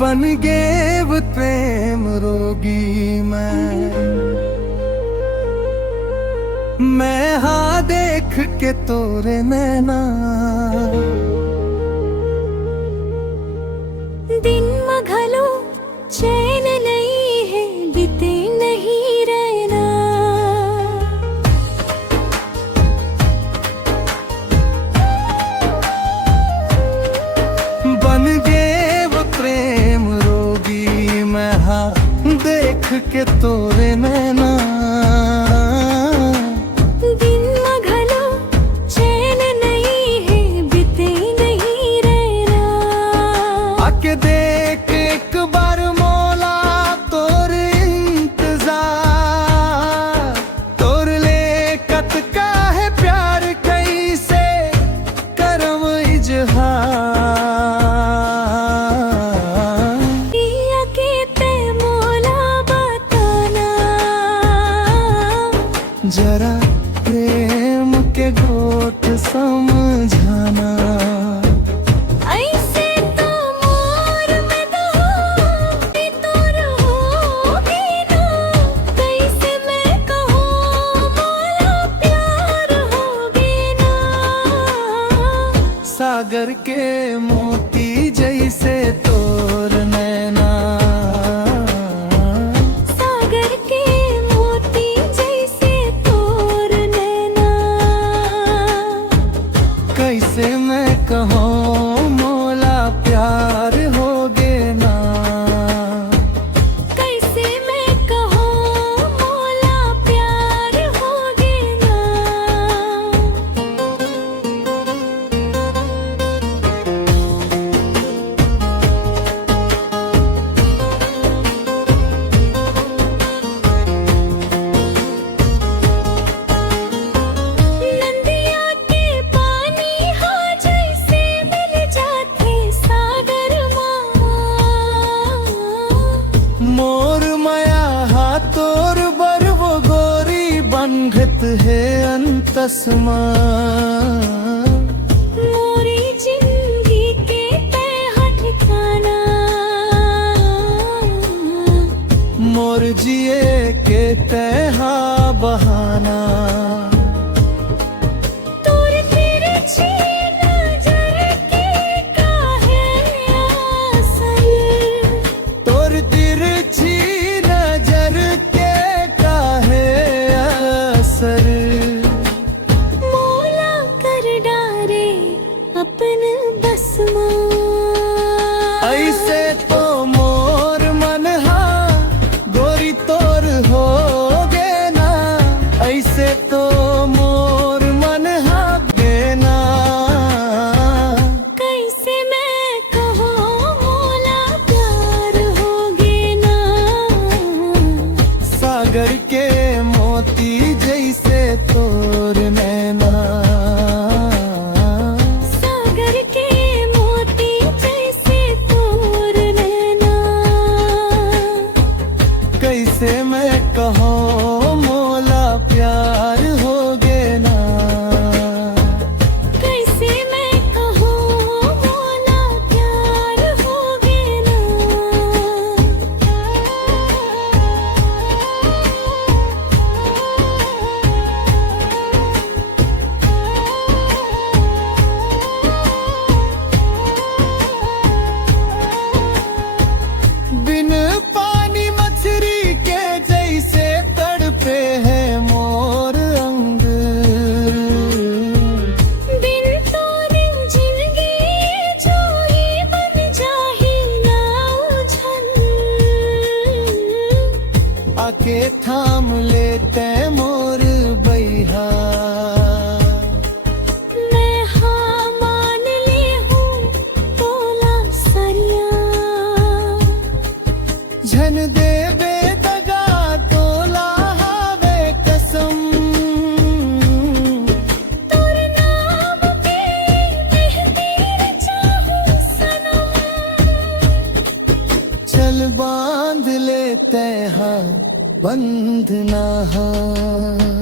बन गए वो प्रेम रोगी मैं हाँ देख के तोरे नैना दिन मघलो चैन नहीं है बीते नहीं रहना बन गए वो प्रेम रोगी मैं हाँ देख के तोरे नैना दिन मघलो चैन नहीं है बीते नहीं रहना आके देख एक बार मौला तोर इंतजार तोर ले कत का है प्यार कैसे करम इजहार पिया के ते मौला बताना जरा प्रेम के गोट समझाना ऐसे तो मोर में दहोगे तो रहोगे ना कैसे मैं कहूँ मौला प्यार होगे ना सागर के मोती जैसे तोर नैना सागर के मोती जैसे तोर नैना कैसे मैं कहूँ मौला प्यार होगे ना कैसे मैं कहूँ मौला प्यार होगे ना नदिया के पानी हाँ जैसे मिल जाते सागर माँ मोर माया हाथोर बर वो गोरी बंधत है अंतसमा मोरी जिंदगी के तय ठिकाना मोर जिए के तहा बहाना तोर तेरे छीन नजर के काहे आसल तोर तिरछी नजर के काहे असर मौला कर डारे अपन बस माँ ऐसे तो मोर मन हा गोरी तोर होगे ना ऐसे तो मोर मन हा बेना कैसे मैं कहूँ मौला प्यार होगे ना सागर के मोती जैसे तोर नैना सागर के मोती जैसे तोर नैना कैसे मैं कहूँ मौला प्यार होगे ना कैसे मैं कहूँ मौला प्यार होगे ना बिन पानी मछली के जैसे तड़पे है मोर अंग बिन तोरे जिंदगी जो ही बन जाही ना उलझन आके थाम लेते मोर बैहा मैं हाँ मान ली हूँ बोला सरिया झन देवे दगा तोला हावे कसम तोर नाम पे मेहंदी चाहूँ सनम चल बांध लेते हैं बंधना हाँ